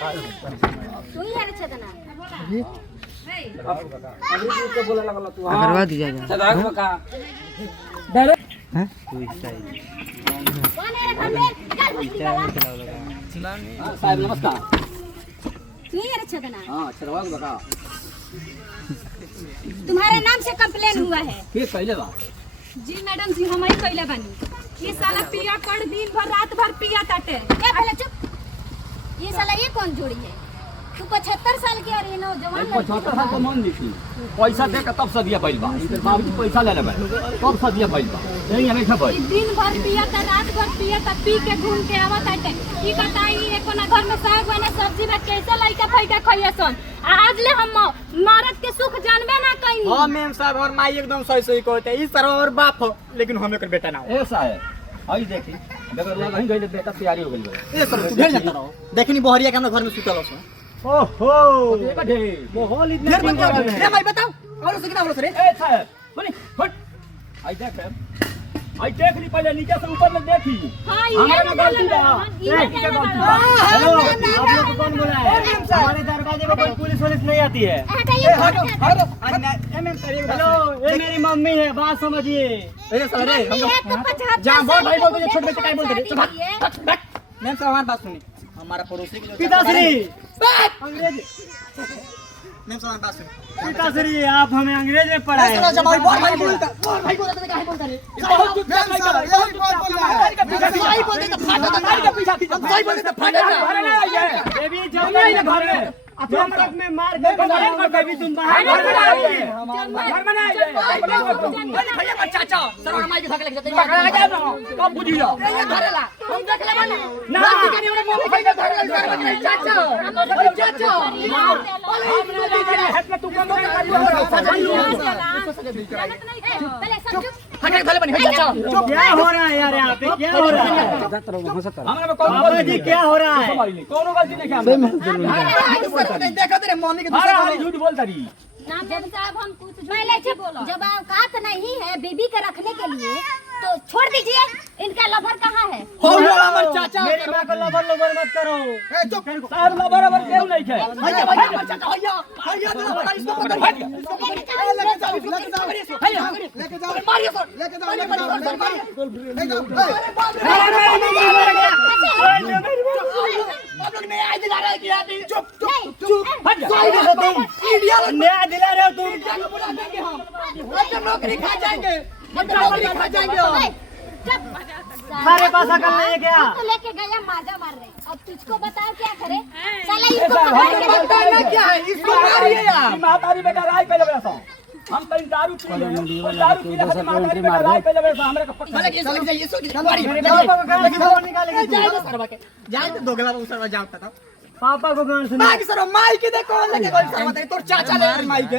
तू ही है छदना अभी तो बोला लगल तू करवा दिया जा सदाग का डायरेक्ट हैं तू इस साइड कौन है खंबे निकाल चला साहब नमस्कार। तू ही है छदना हां सदाग बका तुम्हारे नाम से कंप्लेन हुआ है। के पहले बा जी मैडम जी हम ही पहले बनी। ये साला पिया कर दिन भर रात भर पिया ताटे। ए पहले चुप। ये साला ये कौन जोड़ी है? तू 75 साल की और ये नौजवान 75 साल तो मन दिखी पैसा दे के तब सदिया भइल बा इनकर बाबूजी पैसा ले लेबे तब सदिया भइल बा नहीं हमें खबर दिन भर पिया ता रात भर पिया ता पी के घूम के आवत ताटे। ई बताई एको ना घर में साग बने सब्जी में कैसे लइका फइका खइए सन। आज ले हम मरद के सुख जानबे ना कहीं। हां मैम साहब और माई एकदम सही सही कहते ई सर और बाप हो लेकिन हम एकर बेटा ना हो। ऐसा है आई देखी अगर लगा ही गइले बेटा तैयारी हो गइल बा ए सर तू ढेर जाता रहो देखनी बहरिया के हम घर में सुतल हो। ओहो देखा ढे माहौल इतना ढेर बन गया। भाई बताओ और से कितना बोलो सर ए साहब बोली हट आई देख ली पहले नीचे से ऊपर में देखी हां हमारे में गलती बा देख के गलती बा। हेलो आप लोग को कौन बोला है? हमारे दरवाजे पे कोई पुलिस वुलिस नहीं आती है। हेलो ये मेरी मम्मी है बात समझिए। ए सर रे हम जहां बहुत भाई बोलते छोटे बच्चे काय बोलते चुप मैम साहब हमारी बात सुनिए। हमारा पड़ोसी के पिताश्री अंग्रेज मैम साहब बात सुनिए। पिताश्री आप हमें अंग्रेज में पढ़ाए भाई बोलता भाई बोलता काहे बोलता रे बहुत चुप है यही बोल रहा है भाई बोलते तो फाटा का पीछा भाई बोलते तो फाटा घर में आई है बेबी जाओ ना घर में अपना मरद में मार दे बेबी तुम बाहर घर में नहीं भैया का चाचा सर और माई के धक लेके जाते कब बुझियो ये धरेला हम देख ले बनी ना के ने मोबाइल भाई के धर ले चाचा हम ना दीजिए हेट में तू कम पहले सब चुप। हटे धले बनी चाचा क्या हो रहा है यार यहां पे क्या हो रहा है हमरा में कौन बाबा जी क्या हो रहा है कोनो गलती नहीं है देखो तेरे मम्मी के अरे झूठ बोलता रही नाम साहब हम कुछ पहले चुप। जब औकात नहीं है बेबी के रखने के लिए तो छोड़ दीजिए। इनका लवर कहाँ है? हो हमर चाचा मेरी मां को लबर मत करो। ए चुप साहब लबर क्यों नहीं है भैया भैया चाचा भैया तो बड़ा इसको पकड़ लेके जाओ भैया लेके जाओ मारिए सर लेके जाओ ले जाओ आप लोग न्याय दिला रहे हैं कि चुप चुप चुप हट जाओ तुम इडियट न्याय दिला रहे हो तुम बुला देंगे हम नौकरी खा जाएंगे नौकरी खा जाएंगे हमारे पास अकल नहीं है क्या? तो लेके गया माजा मार रहे। अब तुझको बताओ क्या करे? साला इसको पकड़ के क्या है इसको मारिए यार मातारी बेटा राय पहले बता हम कहीं दारू पी ले दारू पी ले मातारी बेटा राय पहले बता हमरा का पक्का भले ये सो गाड़ी निकालेगी जाए सरवा के जाए तो दोगला सरवा जाओ था पापा को गान सुना माई के देखो लेके गई सरवा तोर चाचा ले माई के